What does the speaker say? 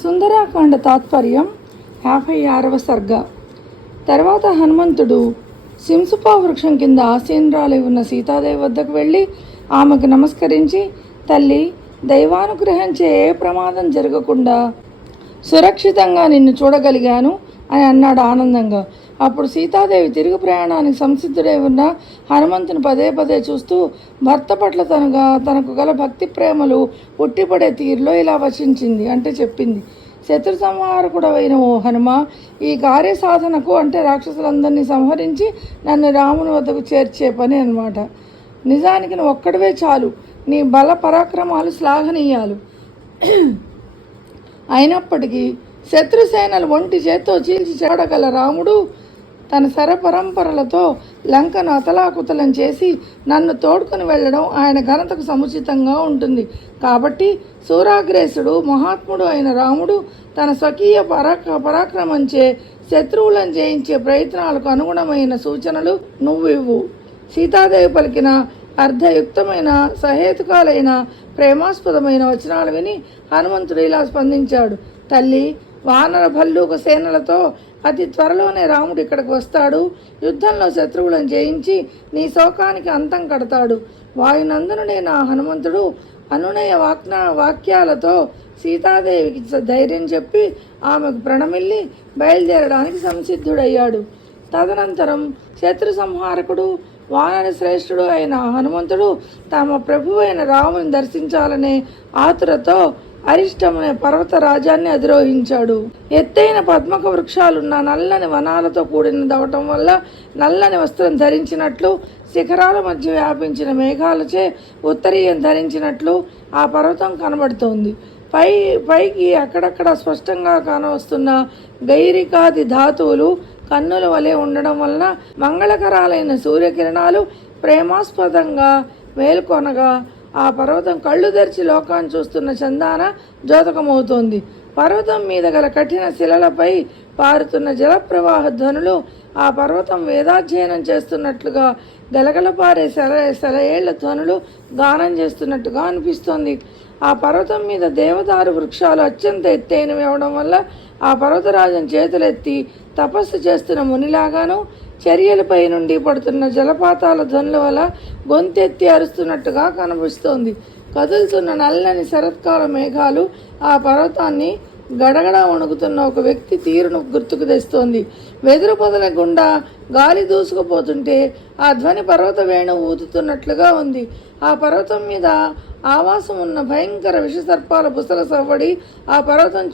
సుందరాకాండ తాత్పర్యం 56వ సర్గ. తర్వాత హనుమంతుడు సింసుపా వృక్షం కింద ఆసీనురాలై ఉన్న సీతాదేవి వద్దకు వెళ్ళి ఆమెకు నమస్కరించి, తల్లి, దైవానుగ్రహించే ఏ ప్రమాదం జరగకుండా సురక్షితంగా నిన్ను చూడగలిగాను అని అన్నాడు ఆనందంగా. అప్పుడు సీతాదేవి తిరుగు ప్రయాణానికి సంసిద్ధుడై ఉన్న హనుమంతుని పదే పదే చూస్తూ భర్త పట్ల తనకు గల భక్తి ప్రేమలు ఉట్టిపడే తీరులో ఇలా వచించింది, అంటే చెప్పింది. శత్రు సంహారకుడవైన ఓ హనుమ, ఈ కార్యసాధనకు, అంటే రాక్షసులందరినీ సంహరించి నన్ను రాముని వద్దకు చేర్చే పని అన్నమాట. నిజానికి నువ్వు ఒక్కడివే చాలు, నీ బల పరాక్రమాలు శ్లాఘనీయాలు. అయినప్పటికీ శత్రుసేనలు ఒంటి చేత్తో చీల్చి చెడగల రాముడు తన శరపరంపరలతో లంకను అతలాకుతలం చేసి నన్ను తోడుకొని వెళ్ళడం ఆయన ఘనతకు సముచితంగా ఉంటుంది. కాబట్టి సూరాగ్రేసుడు మహాత్ముడు అయిన రాముడు తన స్వకీయ పరాక్రమంచే శత్రువులను జయించే ప్రయత్నాలకు అనుగుణమైన సూచనలు నువ్వివ్వు. సీతాదేవి పలికిన అర్ధయుక్తమైన, సహేతుకాలైన, ప్రేమాస్పదమైన వచనాలు విని హనుమంతుడు ఇలా స్పందించాడు. తల్లి, వానర భల్లూక సేనలతో అతి త్వరలోనే రాముడు ఇక్కడికి వస్తాడు. యుద్ధంలో శత్రువులను జయించి నీ శోకానికి అంతం కడతాడు. వాయునందనుడే నా హనుమంతుడు అనునయ వాక్యాలతో సీతాదేవికి ధైర్యం చెప్పి ఆమెకు ప్రణమిల్లి బయలుదేరడానికి సంసిద్ధుడయ్యాడు. తదనంతరం శత్రు సంహారకుడు, వానర శ్రేష్ఠుడు అయిన హనుమంతుడు తమ ప్రభువైన రాముని దర్శించాలనే ఆతురతో అరిష్టమనే పర్వత రాజ్యాన్ని అధిరోహించాడు. ఎత్తైన పద్మక వృక్షాలున్న నల్లని వనాలతో కూడినదవటం వల్ల నల్లని వస్త్రం ధరించినట్లు, శిఖరాల మధ్య వ్యాపించిన మేఘాలచే ఉత్తరీయం ధరించినట్లు ఆ పర్వతం కనబడుతోంది. పైకి అక్కడక్కడ స్పష్టంగా కానవస్తున్న గైరికాది ధాతువులు కన్నుల వలె ఉండడం వలన మంగళకరాలైన సూర్యకిరణాలు ప్రేమాస్పదంగా మేల్కొనగా ఆ పర్వతం కళ్ళు తెరిచి లోకాన్ని చూస్తున్న చందాన ద్యోతకమవుతోంది. పర్వతం మీద గల కఠిన శిలలపై పారుతున్న జలప్రవాహ ధ్వనులు ఆ పర్వతం వేదాధ్యయనం చేస్తున్నట్లుగా, గలగల పారే సెలయేళ్ల ధ్వనులు గానం చేస్తున్నట్టుగా అనిపిస్తోంది. ఆ పర్వతం మీద దేవదారు వృక్షాలు అత్యంత ఎత్తైనవి అవడం వల్ల ఆ పర్వతరాజుని చేతులెత్తి తపస్సు చేస్తున్న మునిలాగాను, చర్యలపై నుండి పడుతున్న జలపాతాల ధ్వనుల వల్ల గొంతెత్తి అరుస్తున్నట్టుగా కనిపిస్తోంది. కదులుతున్న నల్లని శరత్కాల మేఘాలు ఆ పర్వతాన్ని గడగడ వణుకుతున్న ఒక వ్యక్తి తీరును గుర్తుకు తెస్తోంది. వెదురు పొదల గుండా గాలి దూసుకుపోతుంటే ఆ ధ్వని పర్వత వేణువు ఊతుతున్నట్లుగా ఉంది. ఆ పర్వతం మీద ఆవాసం ఉన్న భయంకర విషసర్పాల బుసల సవ్వడి ఆ పర్వతం